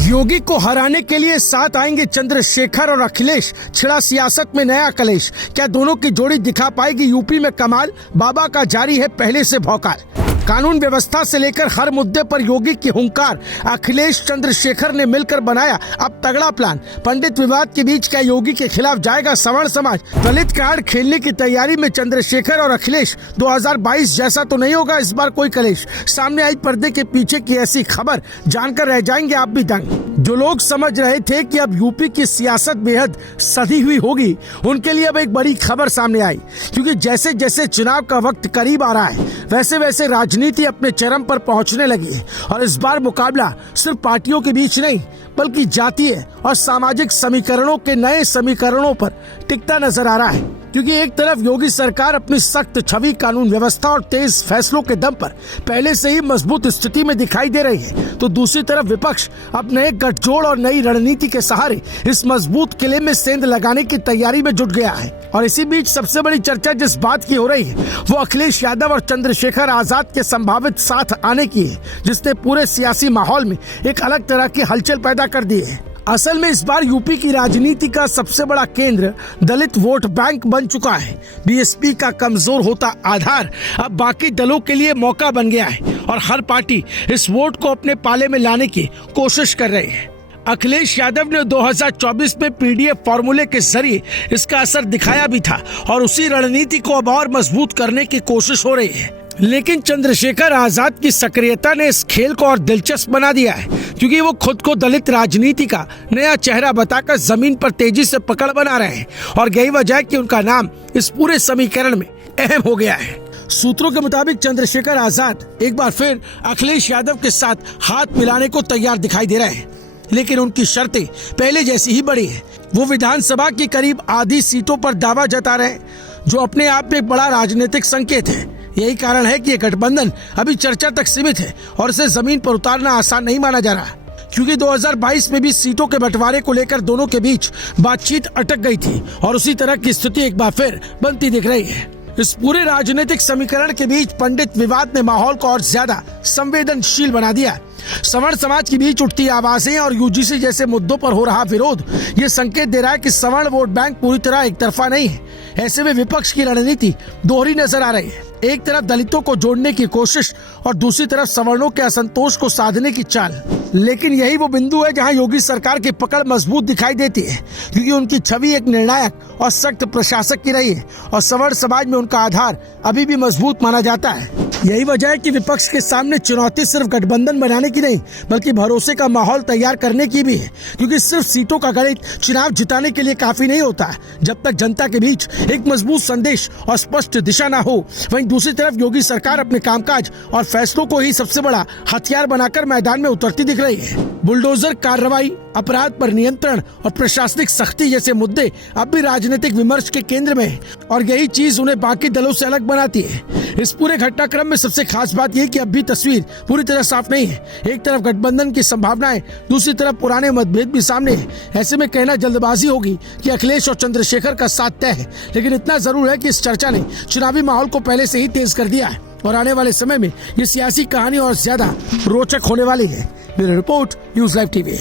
योगी को हराने के लिए साथ आएंगे चंद्रशेखर और अखिलेश, छिड़ा सियासत में नया कलेश। क्या दोनों की जोड़ी दिखा पाएगी यूपी में कमाल? बाबा का जारी है पहले से भौकाल। कानून व्यवस्था से लेकर हर मुद्दे पर योगी की हुंकार। अखिलेश चंद्रशेखर ने मिलकर बनाया अब तगड़ा प्लान। पंडित विवाद के बीच क्या योगी के खिलाफ जाएगा सवर्ण समाज? दलित कार्ड खेलने की तैयारी में चंद्रशेखर और अखिलेश। 2022 जैसा तो नहीं होगा इस बार कोई कलेश। सामने आई पर्दे के पीछे की ऐसी खबर, जानकर रह जाएंगे आप भी दंग। जो लोग समझ रहे थे कि अब यूपी की सियासत बेहद सधी हुई होगी, उनके लिए अब एक बड़ी खबर सामने आई। क्योंकि जैसे जैसे चुनाव का वक्त करीब आ रहा है, वैसे वैसे राजनीति अपने चरम पर पहुंचने लगी है। और इस बार मुकाबला सिर्फ पार्टियों के बीच नहीं, बल्कि जातीय और सामाजिक समीकरणों के नए समीकरणों पर टिकता नजर आ रहा है। क्योंकि एक तरफ योगी सरकार अपनी सख्त छवि, कानून व्यवस्था और तेज फैसलों के दम पर पहले से ही मजबूत स्थिति में दिखाई दे रही है, तो दूसरी तरफ विपक्ष अब नए गठजोड़ और नई रणनीति के सहारे इस मजबूत किले में सेंध लगाने की तैयारी में जुट गया है। और इसी बीच सबसे बड़ी चर्चा जिस बात की हो रही है, वो अखिलेश यादव और चंद्रशेखर आजाद के संभावित साथ आने की है, जिसने पूरे सियासी माहौल में एक अलग तरह की हलचल पैदा कर दी है। असल में इस बार यूपी की राजनीति का सबसे बड़ा केंद्र दलित वोट बैंक बन चुका है। बीएसपी का कमजोर होता आधार अब बाकी दलों के लिए मौका बन गया है और हर पार्टी इस वोट को अपने पाले में लाने की कोशिश कर रही है। अखिलेश यादव ने 2024 में पीडीएफ फॉर्मूले के जरिए इसका असर दिखाया भी था और उसी रणनीति को अब और मजबूत करने की कोशिश हो रही है। लेकिन चंद्रशेखर आजाद की सक्रियता ने इस खेल को और दिलचस्प बना दिया है, क्योंकि वो खुद को दलित राजनीति का नया चेहरा बताकर जमीन पर तेजी से पकड़ बना रहे हैं। और यही वजह है कि उनका नाम इस पूरे समीकरण में अहम हो गया है। सूत्रों के मुताबिक चंद्रशेखर आजाद एक बार फिर अखिलेश यादव के साथ हाथ मिलाने को तैयार दिखाई दे रहे हैं, लेकिन उनकी शर्तें पहले जैसी ही बड़ी है। वो विधानसभा की करीब आधी सीटों पर दावा जता रहे हैं, जो अपने आप में एक बड़ा राजनीतिक संकेत है। यही कारण है कि ये गठबंधन अभी चर्चा तक सीमित है और इसे जमीन पर उतारना आसान नहीं माना जा रहा, क्योंकि 2022 में भी सीटों के बंटवारे को लेकर दोनों के बीच बातचीत अटक गई थी और उसी तरह की स्थिति एक बार फिर बनती दिख रही है। इस पूरे राजनीतिक समीकरण के बीच पंडित विवाद ने माहौल को और ज्यादा संवेदनशील बना दिया। सवर्ण समाज के बीच उठती आवाजें और यूजीसी जैसे मुद्दों पर हो रहा विरोध ये संकेत दे रहा है कि सवर्ण वोट बैंक पूरी तरह एक तरफा नहीं है। ऐसे में विपक्ष की रणनीति दोहरी नजर आ रही है। एक तरफ दलितों को जोड़ने की कोशिश और दूसरी तरफ सवर्णों के असंतोष को साधने की चाल। लेकिन यही वो बिंदु है जहां योगी सरकार की पकड़ मजबूत दिखाई देती है, क्योंकि उनकी छवि एक निर्णायक और सख्त प्रशासक की रही है और सवर्ण समाज में उनका आधार अभी भी मजबूत माना जाता है। यही वजह है कि विपक्ष के सामने चुनौती सिर्फ गठबंधन बनाने की नहीं, बल्कि भरोसे का माहौल तैयार करने की भी है। क्योंकि सिर्फ सीटों का गणित चुनाव जिताने के लिए काफी नहीं होता जब तक जनता के बीच एक मजबूत संदेश और स्पष्ट दिशा न हो। वहीं दूसरी तरफ योगी सरकार अपने कामकाज और फैसलों को ही सबसे बड़ा हथियार बनाकर मैदान में उतरती दिख रही है। बुलडोजर कार्रवाई, अपराध पर नियंत्रण और प्रशासनिक सख्ती जैसे मुद्दे अब भी राजनीतिक विमर्श के केंद्र में है और यही चीज उन्हें बाकी दलों से अलग बनाती है। इस पूरे घटनाक्रम में सबसे खास बात यह कि अब भी तस्वीर पूरी तरह साफ नहीं है। एक तरफ गठबंधन की संभावनाएं, दूसरी तरफ पुराने मतभेद भी सामने है। ऐसे में कहना जल्दबाजी होगी कि अखिलेश और चंद्रशेखर का साथ तय है, लेकिन इतना जरूर है कि इस चर्चा ने चुनावी माहौल को पहले से ही तेज कर दिया है और आने वाले समय में ये सियासी कहानी और ज्यादा रोचक होने वाली है। Bureau report, news live TV.